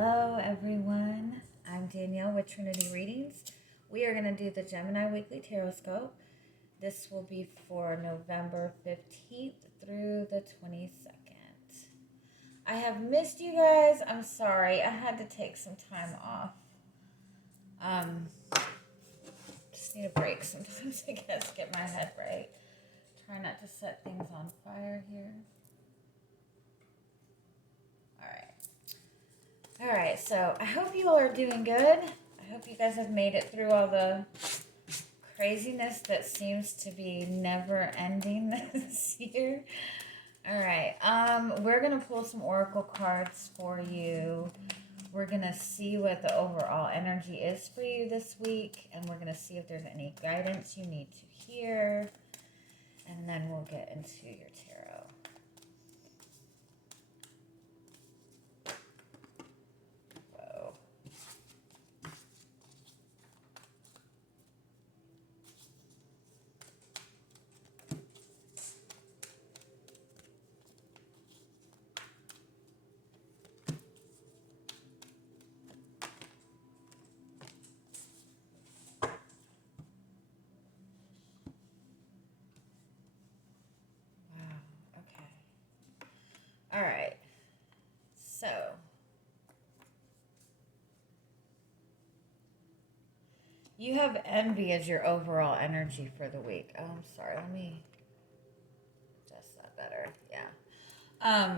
Hello, everyone. I'm Danielle with Trinity Readings. We are going to do the Gemini Weekly Tarotscope. This will be for November 15th through the 22nd. I have missed you guys. I'm sorry. I had to take some time off. Just need a break sometimes, I guess, get my head right. Try not to set things on fire here. All right, so I hope you all are doing good. I hope you guys have made it through all the craziness that seems to be never ending this year. All right, we're going to pull some oracle cards for you. We're going to see what the overall energy is for you this week, and we're going to see if there's any guidance you need to hear, and then we'll get into your tarot. All right, so you have envy as your overall energy for the week. Oh, I'm sorry, let me adjust that better. Yeah.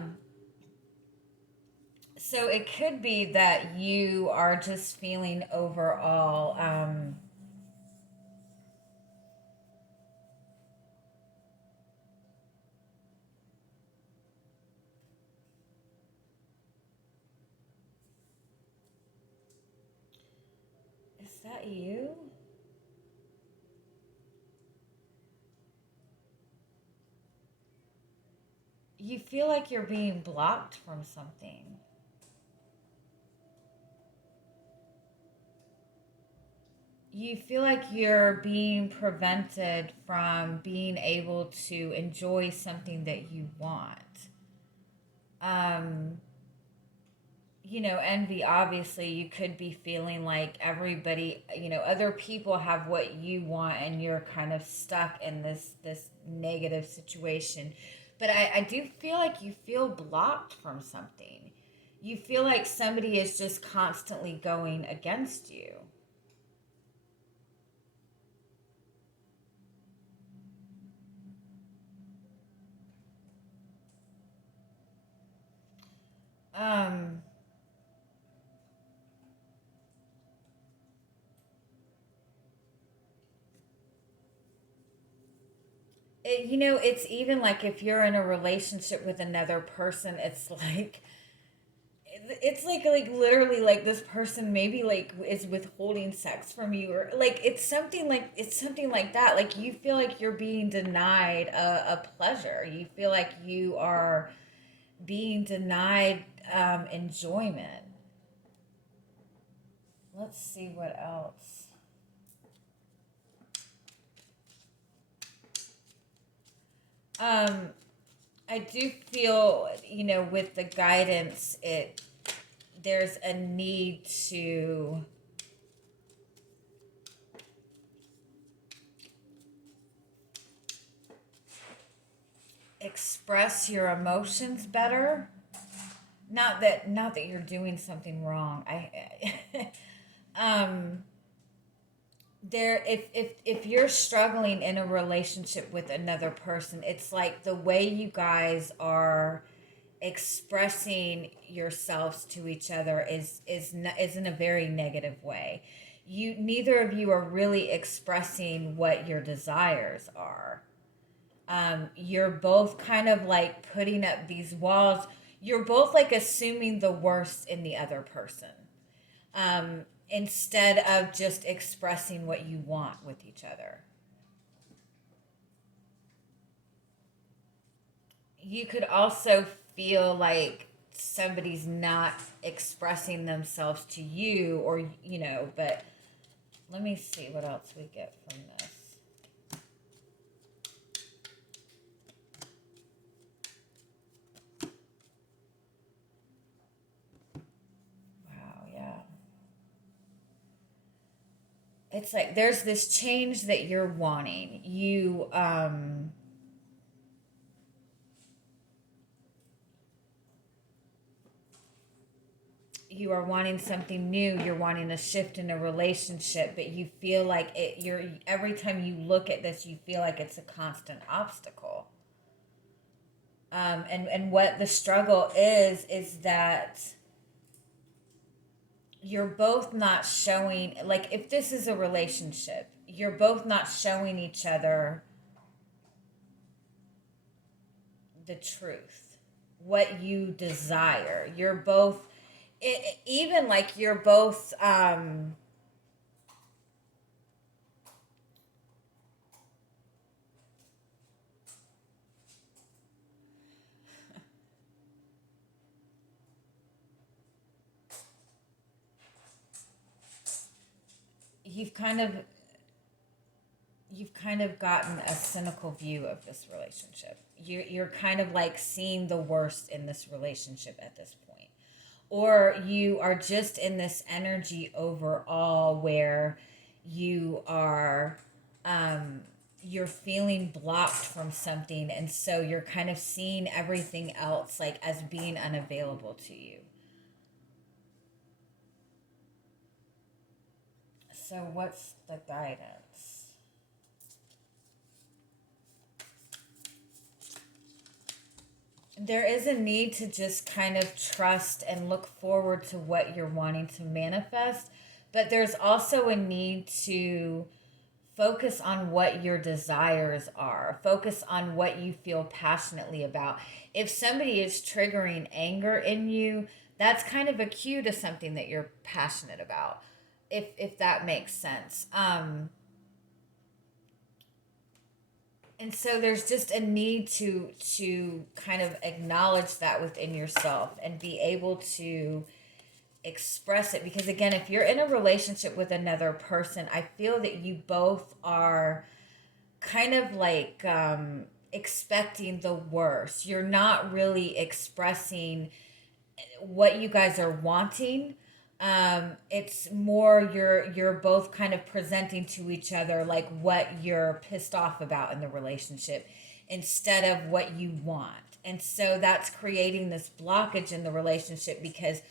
So it could be that you are just feeling overall is that you? You feel like you're being blocked from something. You feel like you're being prevented from being able to enjoy something that you want. Um, envy, obviously, you could be feeling like everybody, other people have what you want and you're kind of stuck in this negative situation. But I do feel like you feel blocked from something. You feel like somebody is just constantly going against you. Um, it's even like if you're in a relationship with another person, it's like literally like this person maybe like is withholding sex from you, or like it's something like that. Like you feel like you're being denied a pleasure. You feel like you are being denied enjoyment. Let's see what else. um I do feel, with the guidance, there's a need to express your emotions better. Not that you're doing something wrong. Um there if you're struggling in a relationship with another person, it's like the way you guys are expressing yourselves to each other is in a very negative way. Neither of you are really expressing what your desires are. You're both kind of like putting up these walls. You're both like assuming the worst in the other person, instead of just expressing what you want with each other. You could also feel like somebody's not expressing themselves to you, or but let me see what else we get from this. it's like there's this change that you're wanting. You are wanting something new, you're wanting a shift in a relationship, but you feel like you're every time you look at this, you feel like it's a constant obstacle. And what the struggle is that you're both not showing, like if this is a relationship, you're both not showing each other the truth, what you desire. You're both, even like you're both, you've kind of you've kind of gotten a cynical view of this relationship. You're kind of like seeing the worst in this relationship at this point. Or you are just in this energy overall where you are you're feeling blocked from something, and so you're kind of seeing everything else like as being unavailable to you. So what's the guidance? There is a need to just kind of trust and look forward to what you're wanting to manifest, but there's also a need to focus on what your desires are. Focus on what you feel passionately about. If somebody is triggering anger in you, that's kind of a cue to something that you're passionate about. If that makes sense. And so there's just a need to kind of acknowledge that within yourself and be able to express it, because again, if you're in a relationship with another person, I feel that you both are kind of like expecting the worst. You're not really expressing what you guys are wanting. It's more you're both kind of presenting to each other like what you're pissed off about in the relationship instead of what you want. And so that's creating this blockage in the relationship, because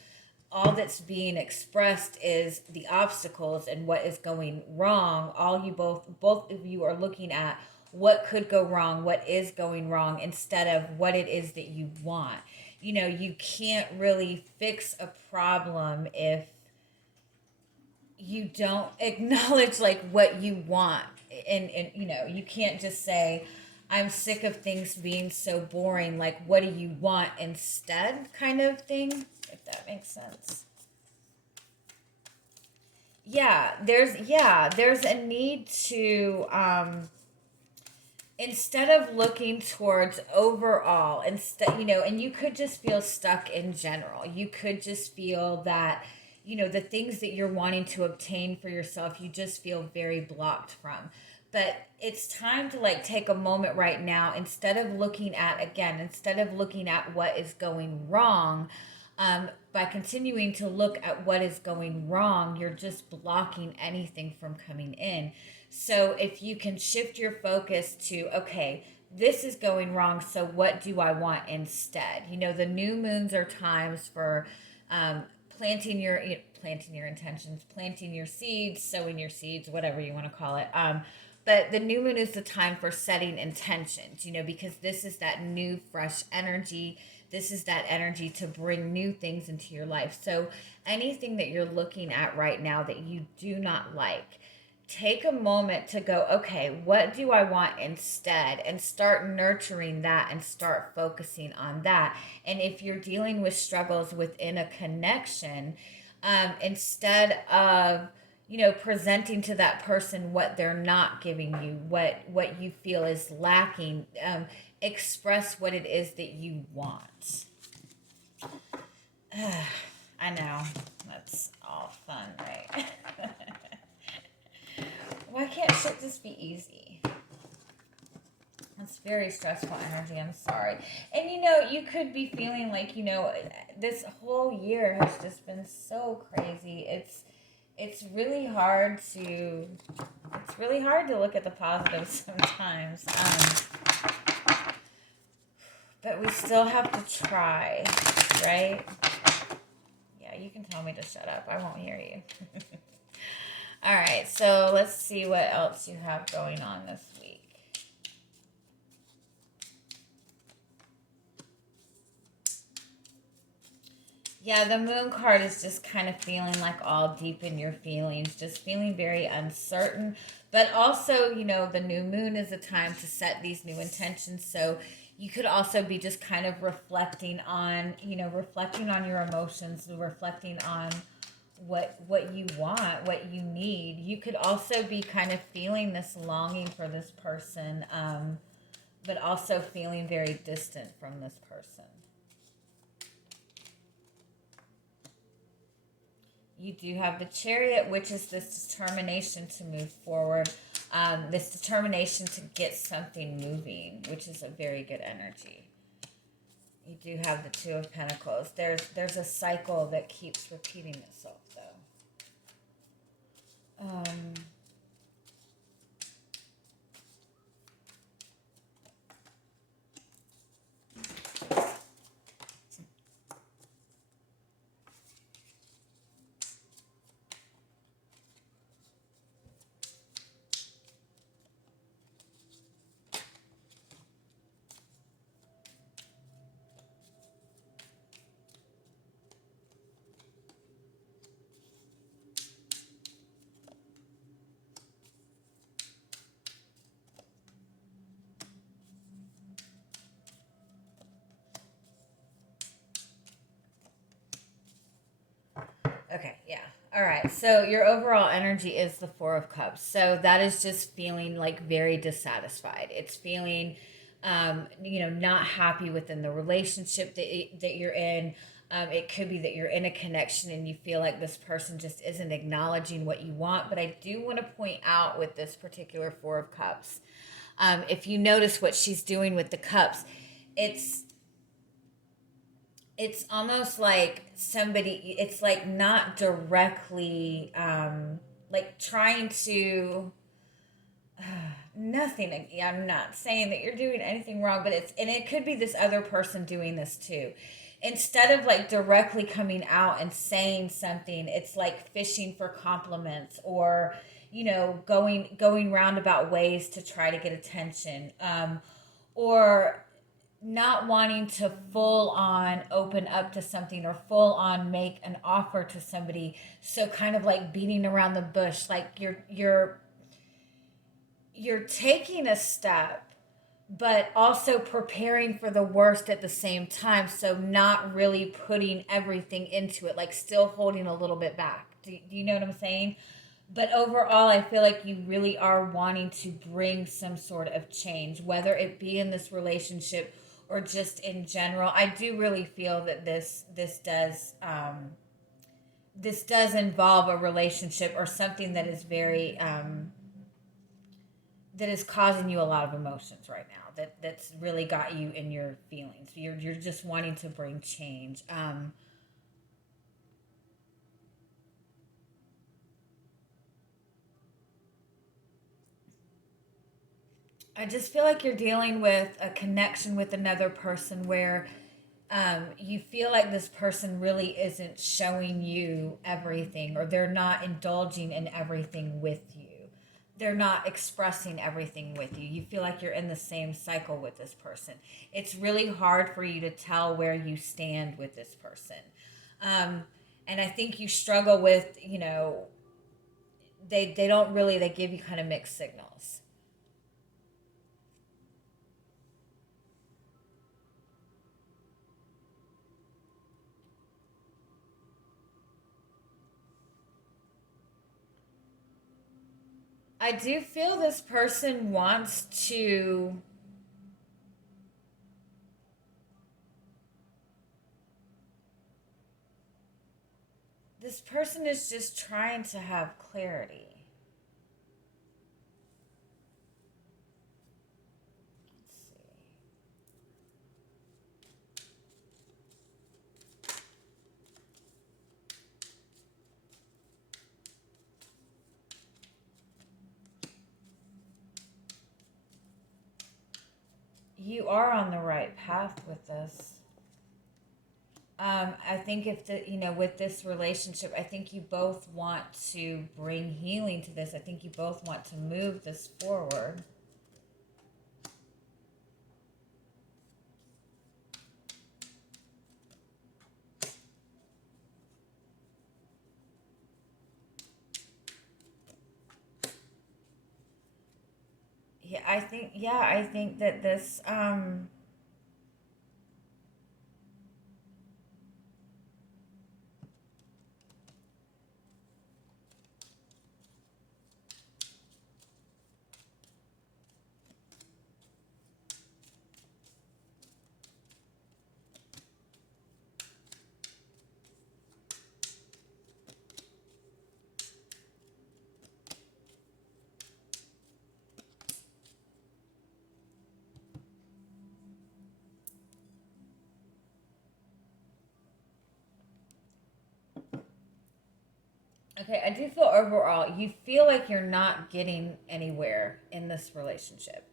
all that's being expressed is the obstacles and what is going wrong. All you both of you are looking at what could go wrong, what is going wrong, instead of what it is that you want. You know, you can't really fix a problem if you don't acknowledge like what you want. And you know, you can't just say, I'm sick of things being so boring, like what do you want instead, kind of thing, if that makes sense. There's a need to instead of looking towards overall, instead, you know, and you could just feel stuck in general. You could just feel that, you know, the things that you're wanting to obtain for yourself, you just feel very blocked from. But it's time to like take a moment right now, instead of looking at what is going wrong, by continuing to look at what is going wrong, you're just blocking anything from coming in. So if you can shift your focus to, okay, this is going wrong, so what do I want instead? You know, the new moons are times for planting your intentions, planting your seeds, sowing your seeds, whatever you want to call it. But the new moon is the time for setting intentions, you know, because this is that new, fresh energy. This is that energy to bring new things into your life. So anything that you're looking at right now that you do not like, take a moment to go, okay, what do I want instead? And start nurturing that and start focusing on that. And if you're dealing with struggles within a connection, instead of, you know, presenting to that person what they're not giving you, what you feel is lacking, express what it is that you want. I know, that's all fun, right? Why can't shit just be easy? It's very stressful energy, I'm sorry. And you know, you could be feeling like, you know, this whole year has just been so crazy. it's really hard to look at the positives sometimes. But we still have to try, right? Yeah, you can tell me to shut up. I won't hear you. All right, so let's see what else you have going on this week. Yeah, the moon card is just kind of feeling like all deep in your feelings, just feeling very uncertain. But also, the new moon is a time to set these new intentions. So you could also be just kind of reflecting on, reflecting on your emotions, reflecting on what you want, what you need. You could also be kind of feeling this longing for this person, but also feeling very distant from this person. You do have the Chariot, which is this determination to move forward, this determination to get something moving, which is a very good energy. You do have the Two of Pentacles. There's a cycle that keeps repeating itself, though. Okay, yeah. All right. So your overall energy is the Four of Cups. So that is just feeling like very dissatisfied. It's feeling, not happy within the relationship that you're in. It could be that you're in a connection and you feel like this person just isn't acknowledging what you want. But I do want to point out with this particular Four of Cups, if you notice what she's doing with the cups, it's almost like somebody, it's like not directly like trying to nothing. I'm not saying that you're doing anything wrong, but it could be this other person doing this too. Instead of like directly coming out and saying something, it's like fishing for compliments, or going roundabout ways to try to get attention, or not wanting to full on open up to something or full on make an offer to somebody. So kind of like beating around the bush, like you're taking a step but also preparing for the worst at the same time, so not really putting everything into it, like still holding a little bit back. Do you know what I'm saying? But overall, I feel like you really are wanting to bring some sort of change, whether it be in this relationship or just in general. I do really feel that this does involve a relationship or something that is very that is causing you a lot of emotions right now. That's really got you in your feelings. You're just wanting to bring change. I just feel like you're dealing with a connection with another person where you feel like this person really isn't showing you everything, or they're not indulging in everything with you. They're not expressing everything with you. You feel like you're in the same cycle with this person. It's really hard for you to tell where you stand with this person. Um, and I think you struggle with, they don't really, they give you kind of mixed signals. I do feel this person wants to. This person is just trying to have clarity. Let's see. You are on the right path with this. I think if with this relationship, I think you both want to bring healing to this. I think you both want to move this forward. I think that this, okay, I do feel overall, you feel like you're not getting anywhere in this relationship.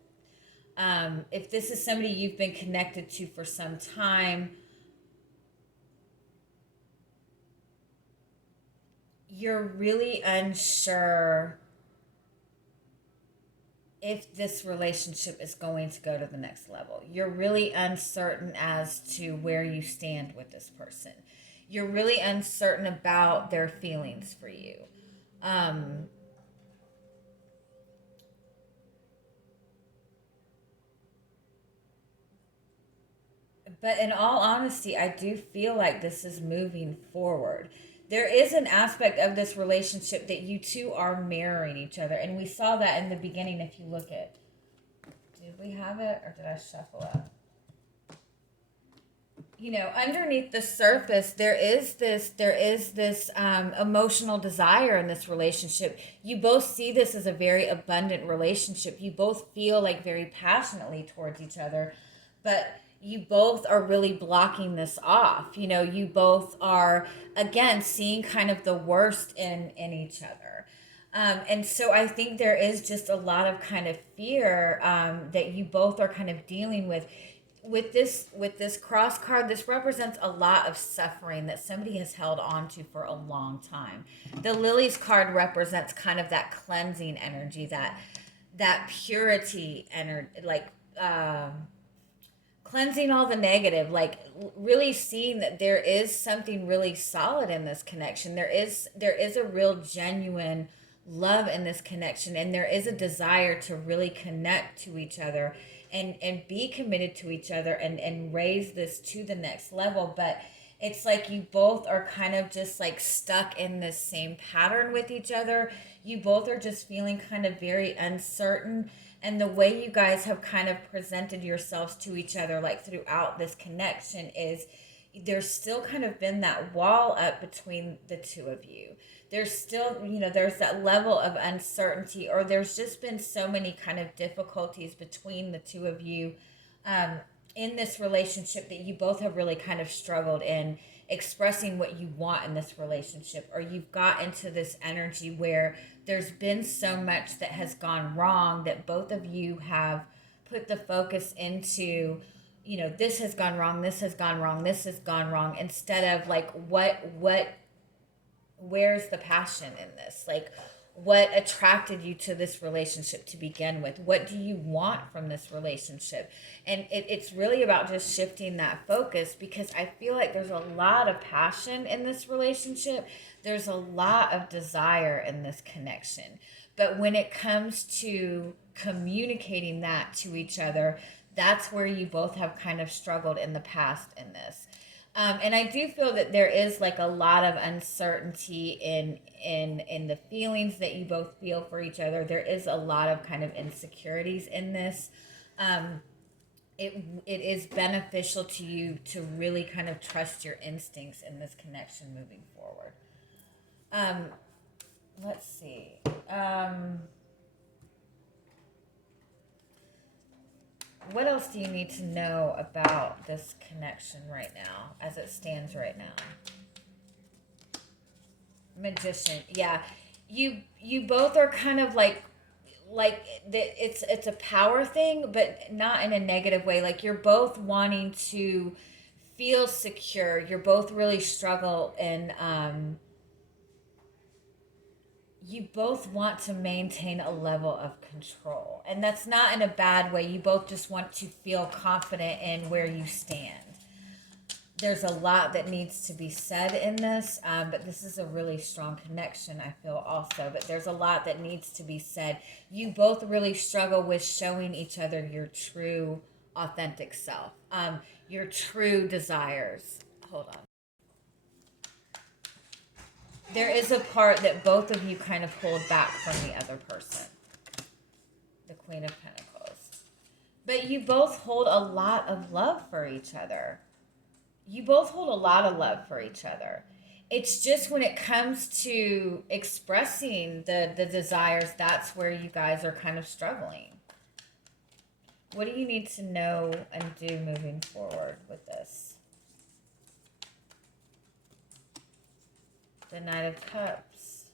If this is somebody you've been connected to for some time, you're really unsure if this relationship is going to go to the next level. You're really uncertain as to where you stand with this person. You're really uncertain about their feelings for you. Um, but in all honesty, I do feel like this is moving forward. There is an aspect of this relationship that you two are mirroring each other. And we saw that in the beginning if you look at. Did we have it or did I shuffle up? Underneath the surface, there is this emotional desire in this relationship. You both see this as a very abundant relationship. You both feel like very passionately towards each other, but you both are really blocking this off. You both are, again, seeing kind of the worst in each other. And so I think there is just a lot of kind of fear that you both are kind of dealing with this cross card. This represents a lot of suffering that somebody has held on to for a long time. The lilies card represents kind of that cleansing energy, that purity energy, like cleansing all the negative, like really seeing that there is something really solid in this connection. There is a real genuine love in this connection, and there is a desire to really connect to each other and be committed to each other and raise this to the next level. But it's like you both are kind of just like stuck in this same pattern with each other. You both are just feeling kind of very uncertain, and the way you guys have kind of presented yourselves to each other like throughout this connection is there's still kind of been that wall up between the two of you. There's still, there's that level of uncertainty, or there's just been so many kind of difficulties between the two of you um, in this relationship that you both have really kind of struggled in expressing what you want in this relationship, or you've got into this energy where there's been so much that has gone wrong that both of you have put the focus into, this has gone wrong, this has gone wrong, this has gone wrong, instead of like what where's the passion in this? Like, what attracted you to this relationship to begin with? What do you want from this relationship? And it's really about just shifting that focus, because I feel like there's a lot of passion in this relationship. There's a lot of desire in this connection. But when it comes to communicating that to each other, that's where you both have kind of struggled in the past in this. And I do feel that there is like a lot of uncertainty in the feelings that you both feel for each other. There is a lot of kind of insecurities in this. It is beneficial to you to really kind of trust your instincts in this connection moving forward. Let's see. What else do you need to know about this connection right now, as it stands right now? Magician, yeah. You both are kind of like like it's a power thing, but not in a negative way. Like you're both wanting to feel secure. You're both really struggle and you both want to maintain a level of control. And that's not in a bad way. You both just want to feel confident in where you stand. There's a lot that needs to be said in this, but this is a really strong connection, I feel also. But there's a lot that needs to be said. You both really struggle with showing each other your true, authentic self, your true desires. Hold on. There is a part that both of you kind of hold back from the other person, the Queen of Pentacles. But you both hold a lot of love for each other. You both hold a lot of love for each other. It's just when it comes to expressing the desires, that's where you guys are kind of struggling. What do you need to know and do moving forward with this? The Knight of Cups.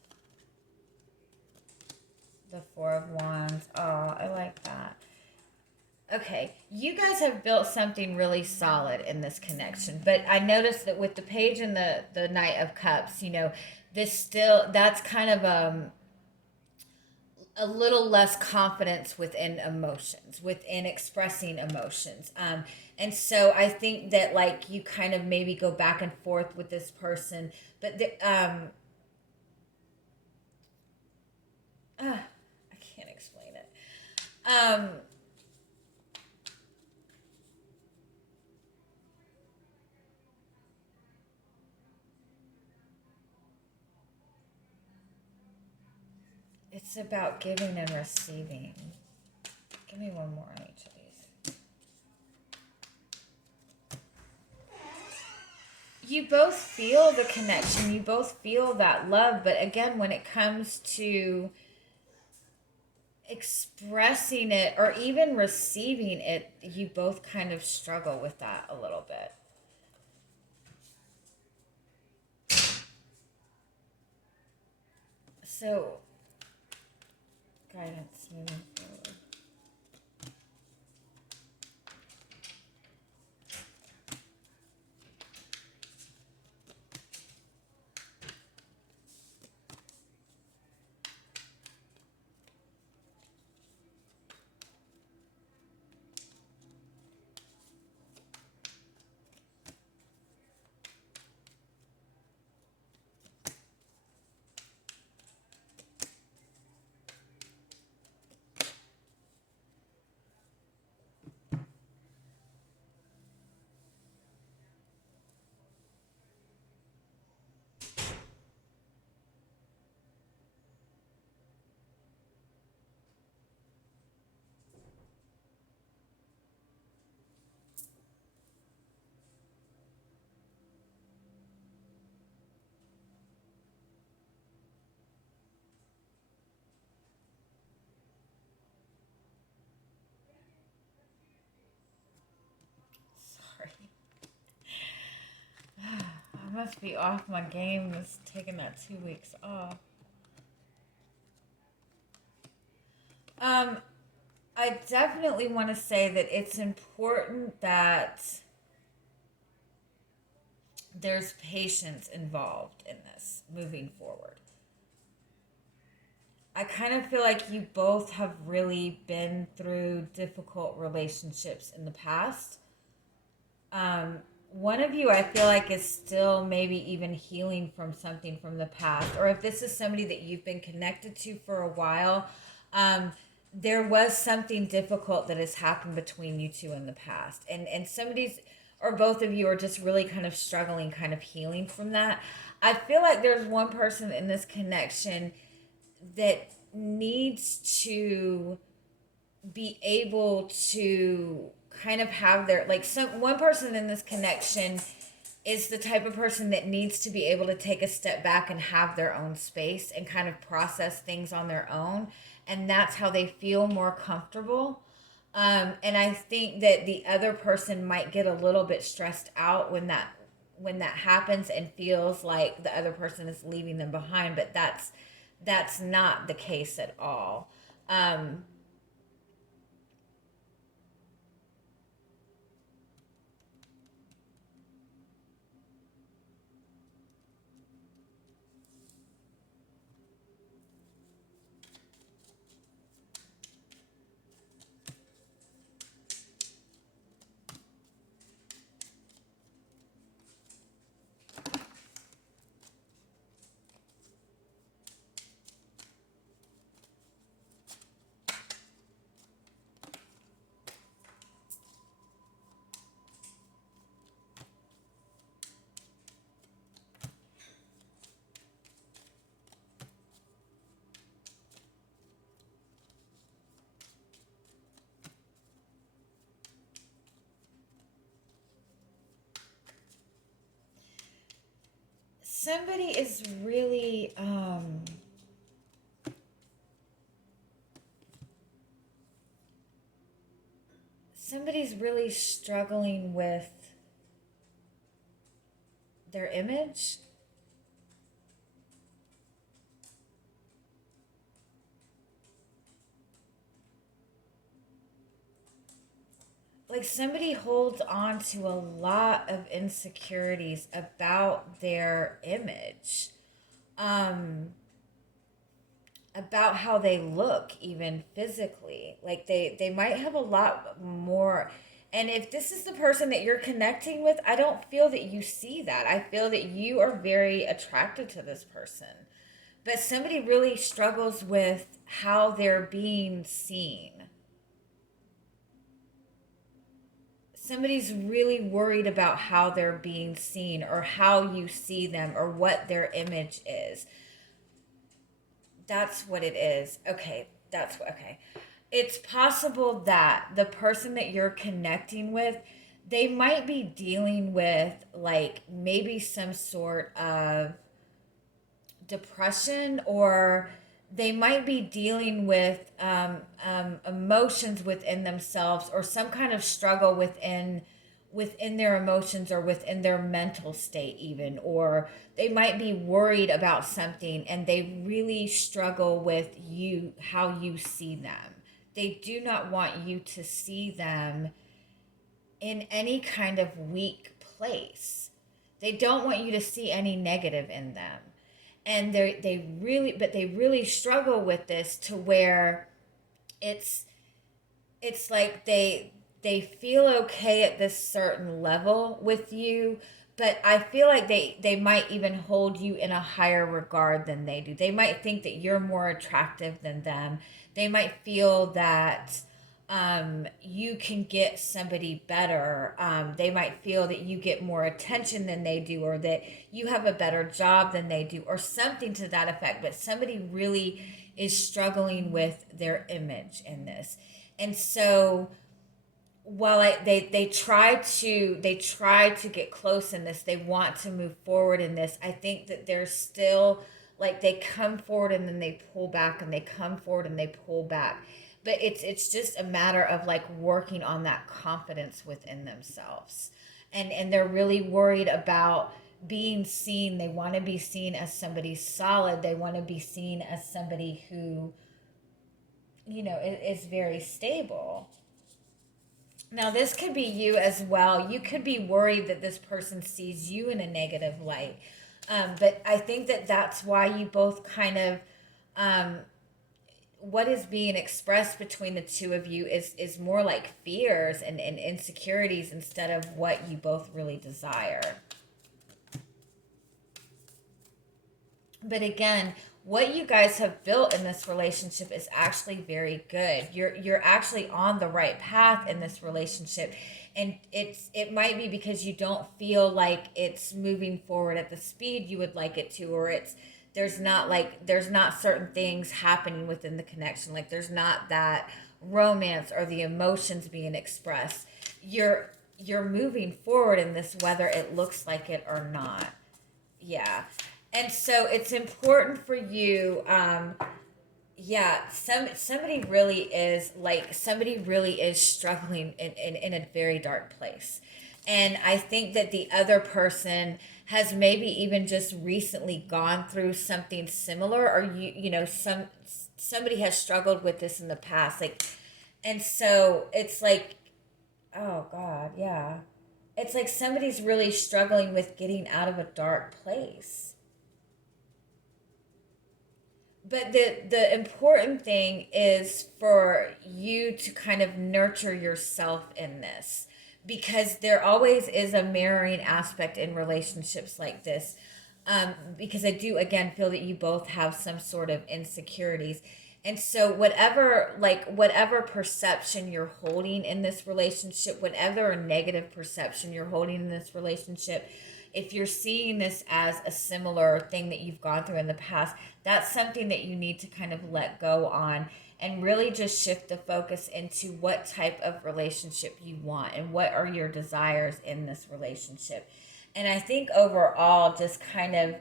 The Four of Wands. Oh, I like that. Okay, you guys have built something really solid in this connection, but I noticed that with the Page and the Knight of Cups, you know, this still, that's kind of a little less confidence within emotions, within expressing emotions. And so I think that like you kind of maybe go back and forth with this person, but I can't explain it. It's about giving and receiving. Give me one more on each of these. You both feel the connection. You both feel that love. But again, when it comes to expressing it or even receiving it, you both kind of struggle with that a little bit. So, guidance moving forward. Sorry. I must be off my game. It's taking that 2 weeks off. I definitely want to say that it's important that there's patience involved in this moving forward. I kind of feel like you both have really been through difficult relationships in the past. One of you, I feel like, is still maybe even healing from something from the past. Or if this is somebody that you've been connected to for a while, there was something difficult that has happened between you two in the past. And somebody's, or both of you are just really kind of struggling, kind of healing from that. I feel like there's one person in this connection that needs to be able to kind of have their like some one person in this connection is the type of person that needs to be able to take a step back and have their own space and kind of process things on their own, and that's how they feel more comfortable. And I think that the other person might get a little bit stressed out when that happens and feels like the other person is leaving them behind, but that's not the case at all. Um, somebody is really, somebody's really struggling with their image. Like somebody holds on to a lot of insecurities about their image, um, about how they look, even physically. Like they might have a lot more. And if this is the person that you're connecting with, I don't feel that you see that. I feel that you are very attracted to this person. But somebody really struggles with how they're being seen. Somebody's really worried about how they're being seen or how you see them or what their image is. That's what it is. Okay, okay. It's possible that the person that you're connecting with, they might be dealing with like maybe some sort of depression, or they might be dealing with emotions within themselves, or some kind of struggle within their emotions or within their mental state even, or they might be worried about something and they really struggle with you, how you see them. They do not want you to see them in any kind of weak place. They don't want you to see any negative in them. And they really struggle with this to where it's it's like they feel okay at this certain level with you, but I feel like they might even hold you in a higher regard than they do. They might think that you're more attractive than them. They might feel that you can get somebody better. They might feel that you get more attention than they do, or that you have a better job than they do, or something to that effect. But somebody really is struggling with their image in this. And so while they try to get close in this, they want to move forward in this, I think that they're still like, they come forward and then they pull back, and they come forward and they pull back. But it's just a matter of like working on that confidence within themselves. And they're really worried about being seen. They want to be seen as somebody solid. They want to be seen as somebody who, is very stable. Now, this could be you as well. You could be worried that this person sees you in a negative light. But I think that that's why you both kind of, um, what is being expressed between the two of you is more like fears and insecurities instead of what you both really desire. But again, what you guys have built in this relationship is actually very good. You're actually on the right path in this relationship. And it might be because you don't feel like it's moving forward at the speed you would like it to, or there's not certain things happening within the connection. Like there's not that romance or the emotions being expressed. You're moving forward in this whether it looks like it or not. Yeah. And so it's important for you, yeah, somebody really is struggling in a very dark place. And I think that the other person has maybe even just recently gone through something similar, or somebody has struggled with this in the past, like, and so it's like, oh God, yeah, it's like somebody's really struggling with getting out of a dark place. But the important thing is for you to kind of nurture yourself in this, because there always is a mirroring aspect in relationships like this. Because I do again feel that you both have some sort of insecurities. And so whatever perception you're holding in this relationship, whatever negative perception you're holding in this relationship, if you're seeing this as a similar thing that you've gone through in the past, that's something that you need to kind of let go on, and really just shift the focus into what type of relationship you want and what are your desires in this relationship. And I think overall, just kind of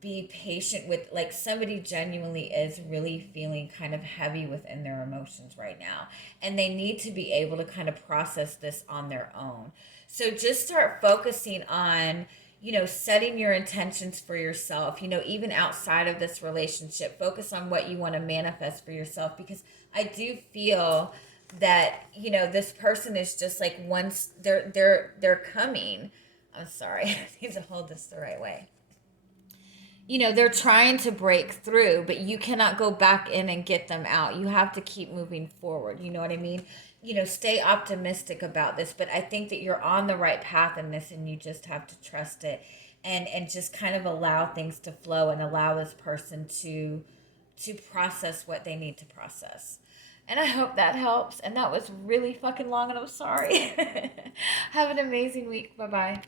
be patient with, like, somebody genuinely is really feeling kind of heavy within their emotions right now, and they need to be able to kind of process this on their own. So just start focusing on, setting your intentions for yourself, even outside of this relationship. Focus on what you want to manifest for yourself, because I do feel that, this person is just like, once they're coming. I'm sorry, I need to hold this the right way. They're trying to break through, but you cannot go back in and get them out. You have to keep moving forward. You know what I mean? Stay optimistic about this, but I think that you're on the right path in this, and you just have to trust it, and just kind of allow things to flow, and allow this person to process what they need to process. And I hope that helps. And that was really fucking long, and I'm sorry. Have an amazing week. Bye bye.